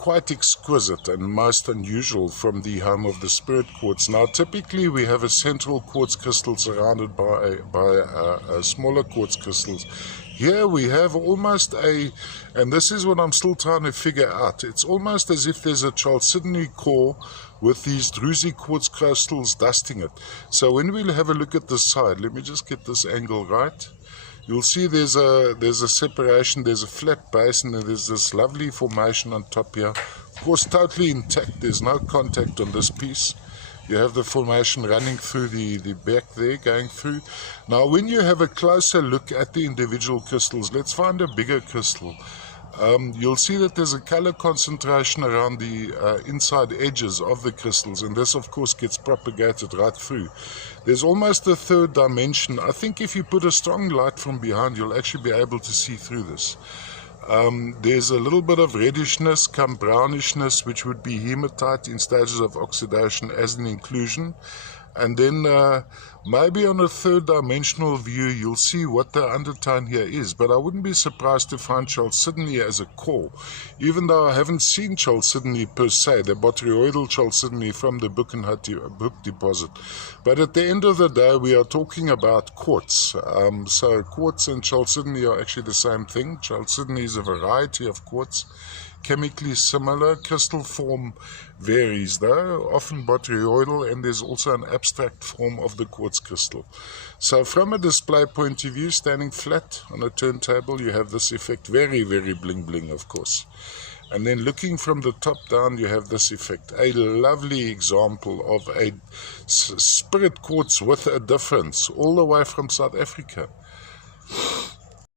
quite exquisite and most unusual from the home of the spirit quartz. Now typically we have a central quartz crystal surrounded by smaller quartz crystals. Here we have almost and this is what I'm still trying to figure out, it's almost as if there's a Chalcedony core with these druzy quartz crystals dusting it. So when we'll have a look at this side, let me just get this angle right. You'll see there's a separation, there's a flat base, and there's this lovely formation on top here. Of course, totally intact, there's no contact on this piece. You have the formation running through the back there, going through. Now, when you have a closer look at the individual crystals, let's find a bigger crystal. You'll see that there's a color concentration around the inside edges of the crystals, and this of course gets propagated right through. There's almost a third dimension. I think if you put a strong light from behind, you'll actually be able to see through this. There's a little bit of reddishness, come brownishness, which would be hematite in stages of oxidation as an inclusion. And then maybe on a third dimensional view you'll see what the undertone here is, but I wouldn't be surprised to find chalcedony as a core, even though I haven't seen chalcedony per se, the botryoidal chalcedony from the Book deposit. But at the end of the day we are talking about quartz. So quartz and chalcedony are actually the same thing. Chalcedony is a variety of quartz, chemically similar. Crystal form varies though, often botryoidal, and there's also an abstract form of the quartz crystal. So from a display point of view, standing flat on a turntable, you have this effect, very, very bling bling of course. And then looking from the top down, you have this effect. A lovely example of a spirit quartz with a difference, all the way from South Africa.